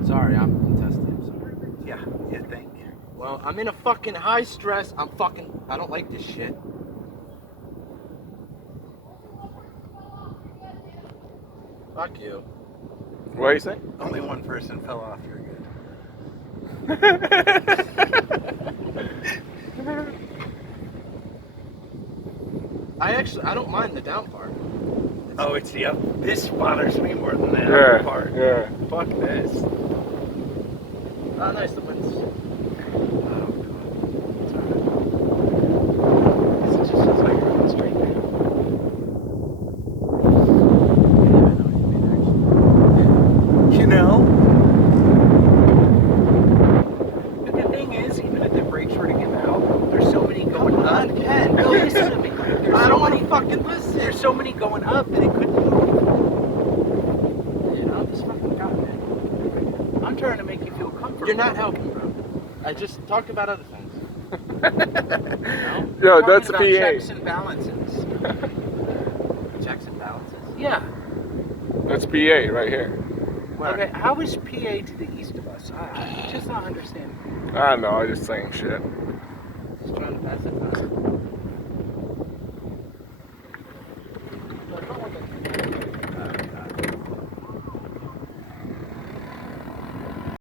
Sorry, I'm intestinal. Sorry. Yeah, thank you. Well, I'm in a fucking high stress. I don't like this shit. Fuck you. What do you say? Only one person fell off. You're good. I don't mind the down part. Oh, it's the up. This bothers me more than that Yeah, upper part. yeah. Fuck this. Oh, nice, the wind's. This just feels like you're going straight down. You know? But the thing is, even if the brakes were to give out, there's so many going Come up. on, Ken. No, listen to me. There's I so don't want many to fucking listen. There's so many going up that it couldn't move. You know, this fucking guy, man. I'm trying to make you feel comfortable. You're not helping, bro. I just talked about other things. You know? Yo, Talking that's a about PA. checks and balances. Checks and balances. Yeah. That's PA right here. Okay, how is PA to the east of us? I just not understand. I don't know, I just saying shit. Just trying to pass the time.